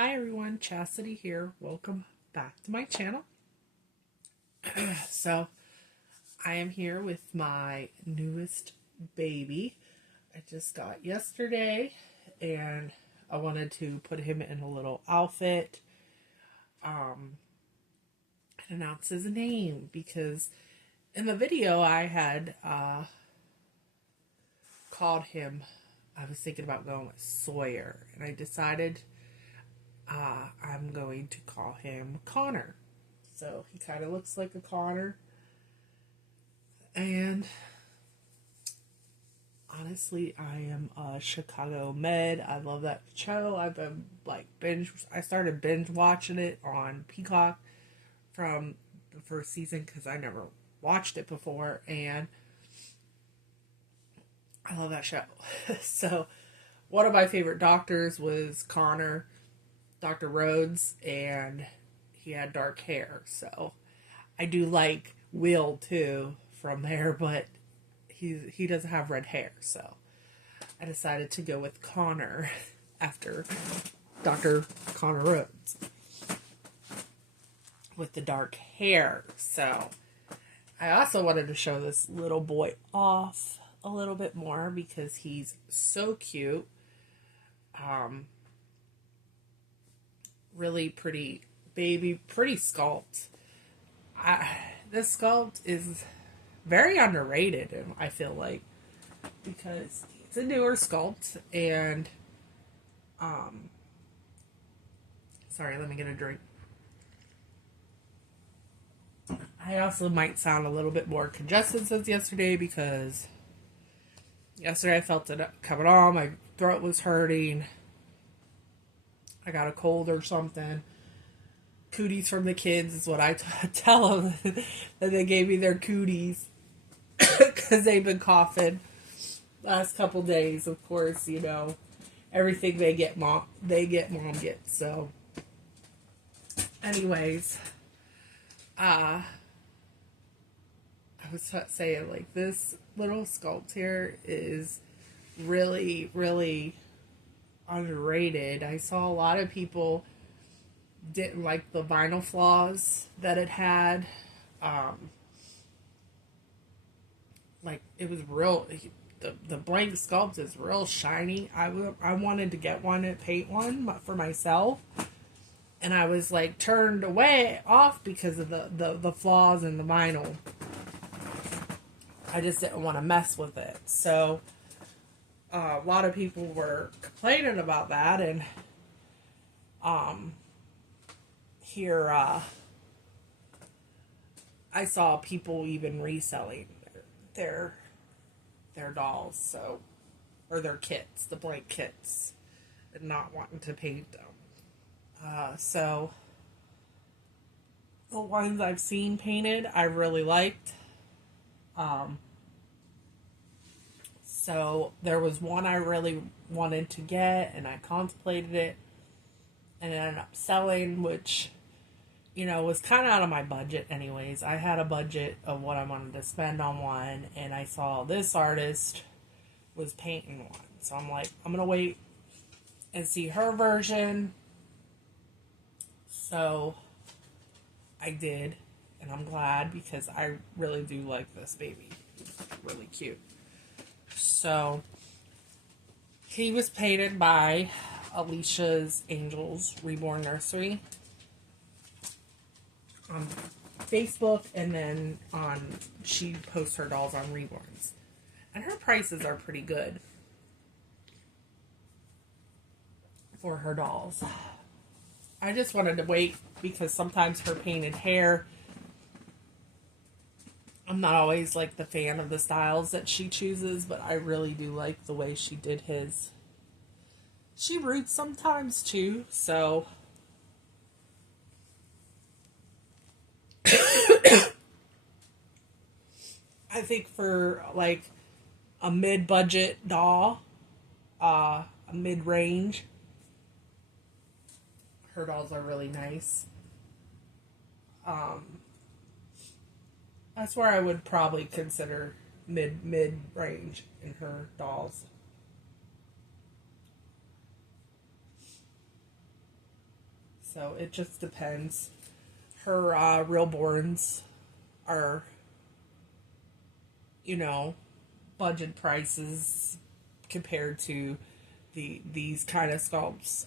Hi everyone, Chastity here. Welcome back to my channel. So, I am here with my newest baby. I just got yesterday and I wanted to put him in a little outfit and announce his name because in the video I had called him, I was thinking about going with Sawyer, and I decided I'm going to call him Connor. So he kind of looks like a Connor. And honestly, I am a Chicago Med. I love that show. I've been I started binge watching it on Peacock from the first season because I never watched it before. And I love that show. So one of my favorite doctors was Connor, Dr. Rhodes, and he had dark hair. So I do like Will too from there, but he doesn't have red hair. So I decided to go with Connor after Dr. Connor Rhodes with the dark hair. So I also wanted to show this little boy off a little bit more because he's so cute. Really pretty baby, pretty sculpt. This sculpt is very underrated, and I feel like, because it's a newer sculpt, and sorry, let me get a drink. I also might sound a little bit more congested since yesterday because yesterday I felt it coming on, my throat was hurting, I got a cold or something. Cooties from the kids is what I tell them, that they gave me their cooties because they've been coughing last couple days. Of course, you know, everything they get, mom gets. So, anyways, I was saying, like, this little sculpt here is really, really underrated. I saw a lot of people didn't like the vinyl flaws that it had. Like, it was real, the blank sculpt is real shiny. I wanted to get one and paint one for myself, and I was like turned away off because of the flaws in the vinyl. I just didn't want to mess with it. So a lot of people were complaining about that, and here I saw people even reselling their dolls, so, or their kits, the blank kits, and not wanting to paint them. So the ones I've seen painted I really liked. So there was one I really wanted to get, and I contemplated it, and it ended up selling, which, you know, was kind of out of my budget anyways. I had a budget of what I wanted to spend on one, and I saw this artist was painting one. So I'm like, I'm going to wait and see her version. So I did, and I'm glad because I really do like this baby. He's really cute. So he was painted by Alicia's Angels Reborn Nursery on Facebook, and then she posts her dolls on Reborns, and her prices are pretty good for her dolls. I just wanted to wait because sometimes her painted hair, I'm not always like the fan of the styles that she chooses, but I really do like the way she did his. She roots sometimes too, so I think for like a mid-budget doll, a mid-range, her dolls are really nice. That's where I would probably consider mid-range in her dolls. So it just depends. Her reborns are, you know, budget prices compared to these kind of sculpts,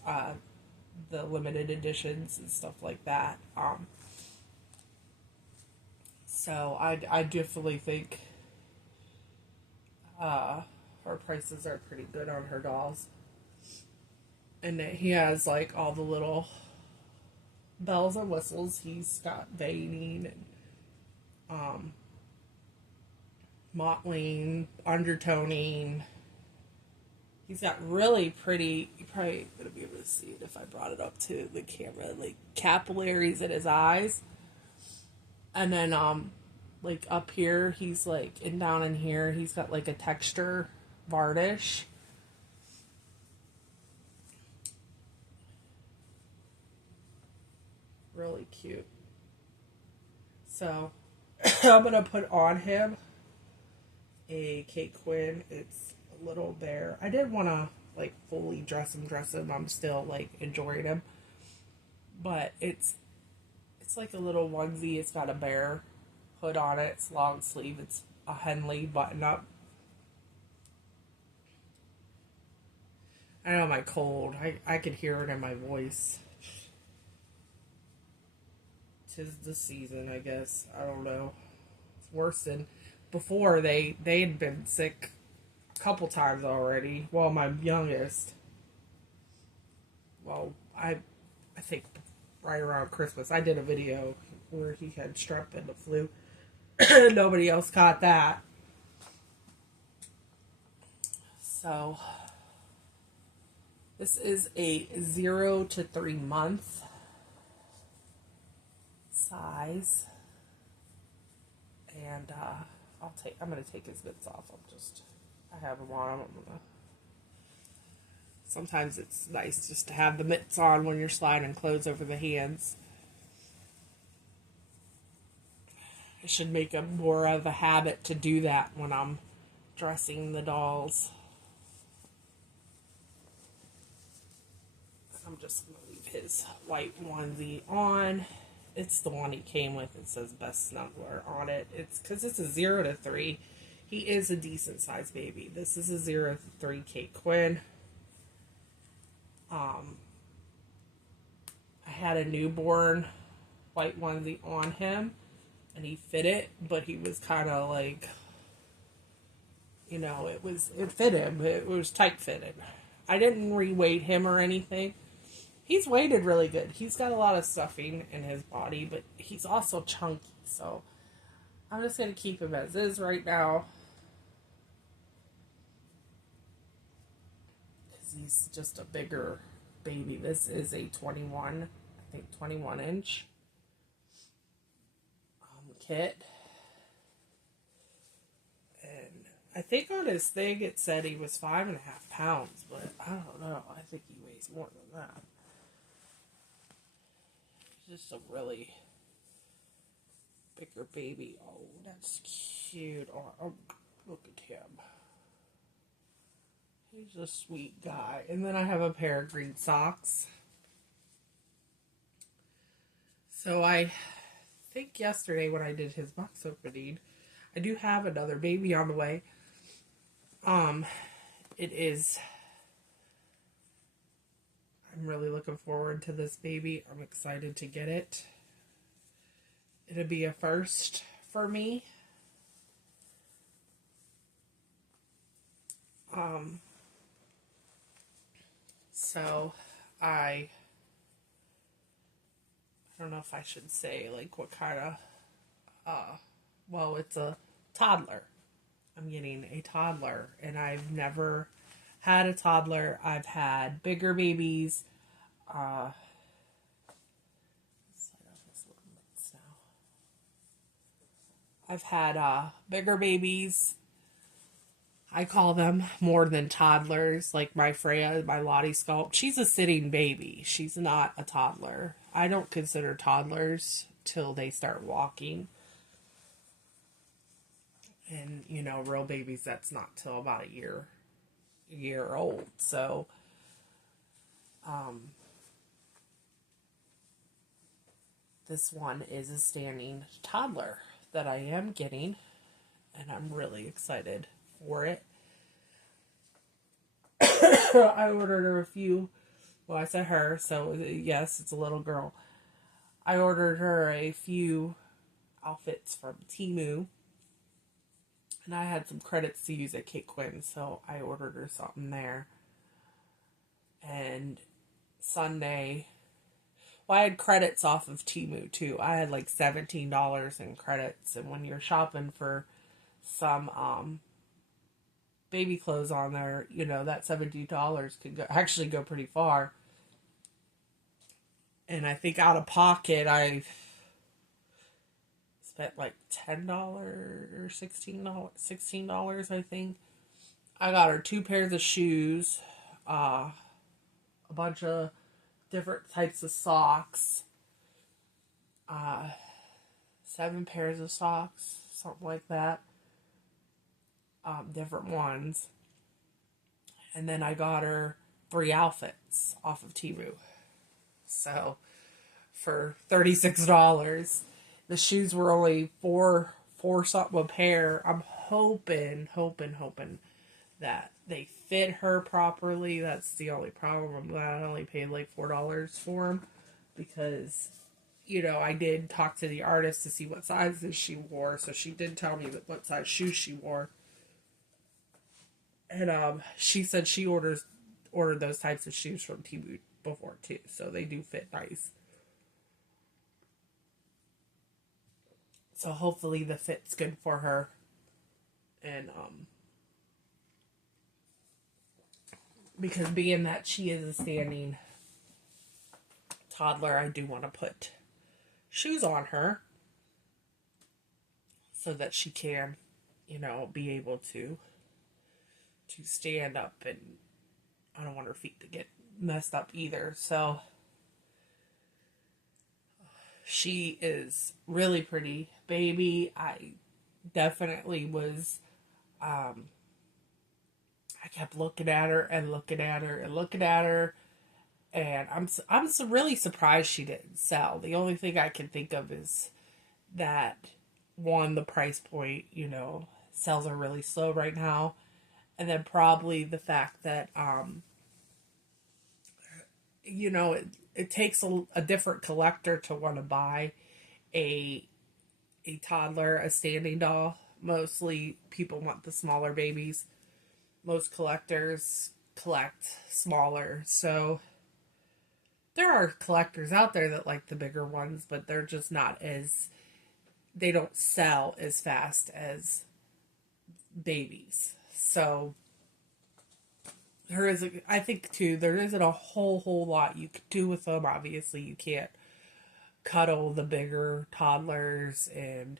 the limited editions and stuff like that. So I definitely think her prices are pretty good on her dolls. And that he has like all the little bells and whistles. He's got veining and mottling, undertoning. He's got really pretty, you probably gonna be able to see it if I brought it up to the camera, like capillaries in his eyes. And then like up here he's like, and down in here he's got like a texture varnish. Really cute. So I'm gonna put on him a Kate Quinn. It's a little bear. I didn't want to like fully dress him. I'm still like enjoying him, but it's like a little onesie. It's got a bear hood on it. It's long sleeve. It's a Henley button up. I know my cold. I could hear it in my voice. 'Tis the season, I guess. I don't know. It's worse than before. They had been sick a couple times already. Well, my youngest. Well, I think right around Christmas I did a video where he had strep and the flu. Nobody else caught that. So this is a 0 to 3 month size, and I'm gonna take his mitts off. I have them on. Sometimes it's nice just to have the mitts on when you're sliding clothes over the hands. I should make a more of a habit to do that when I'm dressing the dolls. I'm just gonna leave his white onesie on. It's the one he came with. It says best snuggler on it. It's because it's a 0 to 3. He is a decent sized baby. This is a 0 to 3 Kate Quinn. I had a newborn white onesie on him, and he fit it, but he was kind of like, it fit him. It was tight fitted. I didn't re-weight him or anything. He's weighted really good. He's got a lot of stuffing in his body, but he's also chunky. So I'm just going to keep him as is right now. Because he's just a bigger baby. This is a 21 inch kit. And I think on his thing it said he was 5.5 pounds, but I don't know. I think he weighs more than that. Just a really bigger baby. Oh, that's cute. Oh, look at him. He's a sweet guy. And then I have a pair of green socks. So I think yesterday when I did his box opening, I do have another baby on the way. It is... I'm really looking forward to this baby. I'm excited to get it. It'll be a first for me. So I don't know if I should say like what kind of well, it's a toddler. I'm getting a toddler, and I've never had a toddler. I've had bigger babies. I've had bigger babies. I call them more than toddlers. Like my Freya, my Lottie Sculpt. She's a sitting baby. She's not a toddler. I don't consider toddlers till they start walking. And, real babies, that's not till about a year old. So, this one is a standing toddler that I am getting, and I'm really excited for it. I ordered her a few, well, I said her, so yes, it's a little girl. I ordered her a few outfits from Temu, and I had some credits to use at Kate Quinn, so I ordered her something there. And Sunday, well, I had credits off of Temu too. I had like $17 in credits, and when you're shopping for some baby clothes on there, you know, that $17 could actually go pretty far. And I think out of pocket, I spent like $10 or $16, I think. I got her 2 pairs of shoes, a bunch of different types of socks, 7 pairs of socks, something like that, different ones. And then I got her 3 outfits off of Temu. So for $36, the shoes were only four something a pair. I'm hoping that they fit her properly. That's the only problem. I'm glad I only paid like $4 for them, because, you know, I did talk to the artist to see what sizes she wore, so she did tell me what size shoes she wore. And she said she ordered those types of shoes from Temu before too, so they do fit nice. So hopefully the fit's good for her. And because being that she is a standing toddler, I do want to put shoes on her so that she can, you know, be able to stand up, and I don't want her feet to get messed up either. So she is really pretty baby. I definitely was I kept looking at her and looking at her and looking at her, and I'm really surprised she didn't sell. The only thing I can think of is that, one, the price point, you know, sales are really slow right now, and then probably the fact that you know, it takes a different collector to want to buy a toddler, a standing doll. Mostly people want the smaller babies. Most collectors collect smaller. So there are collectors out there that like the bigger ones, but they're just not as, they don't sell as fast as babies. So I think too, there isn't a whole lot you could do with them. Obviously, you can't cuddle the bigger toddlers, and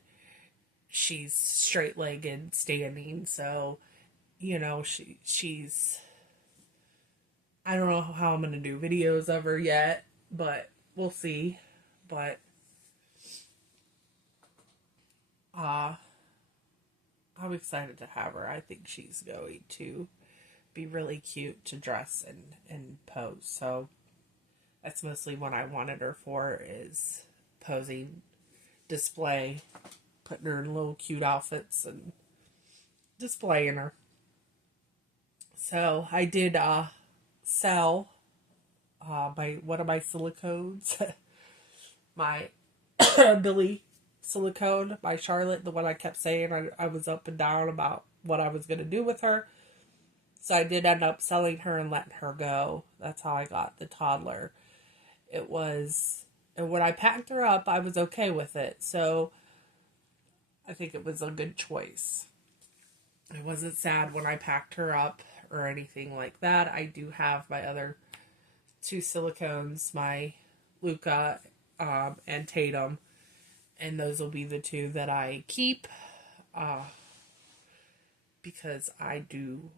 she's straight-legged standing, so, you know, she's, I don't know how I'm going to do videos of her yet, but we'll see. But I'm excited to have her. I think she's going to be really cute to dress and pose. So that's mostly what I wanted her for, is posing, display, putting her in little cute outfits and displaying her. So I did sell one of my silicones, my Billy silicone by Charlotte, the one I kept saying I was up and down about what I was going to do with her. So I did end up selling her and letting her go. That's how I got the toddler. And when I packed her up, I was okay with it. So I think it was a good choice. I wasn't sad when I packed her up or anything like that. I do have my other 2 silicones, my Luca and Tatum. And those will be the 2 that I keep. Because I do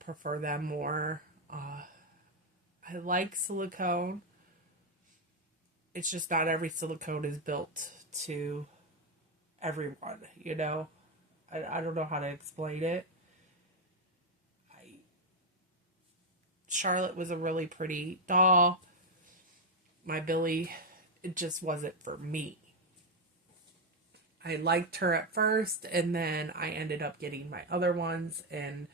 prefer them more. I like silicone. It's just not every silicone is built to everyone, you know? I don't know how to explain it. Charlotte was a really pretty doll. My Billy it just wasn't for me. I liked her at first, and then I ended up getting my other ones, and